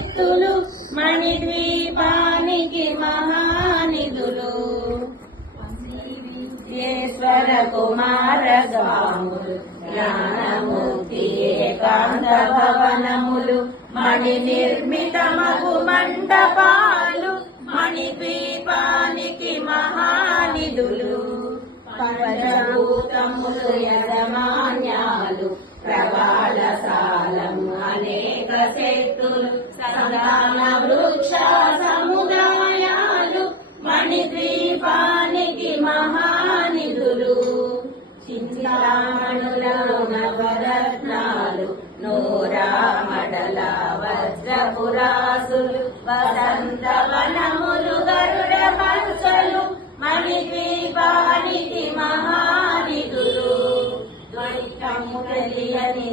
శక్తులు మణిద్వీపానికి మహానిధులు విశ్వేశ్వర కుమారగాములు జ్ఞానమూర్తి ఏకాంత భవనములు మణి నిర్మితమగు మండపాలు మణిద్వీపానికి మహానిధులు పంచభూతములు యజమాన్యాలు ప్రవాళశాలము అనేక శక్తులు సంతాన వృక్ష సముదాయాలు మణిద్వీపానికి మహానిధులు చింతామణుల నవరత్నాలు నూరామడల వజ్రపురాసులు వసంతవనములు గరుడ మత్సలు మణిద్వీపానికి మహానిధులు ద్వైతము తెలియని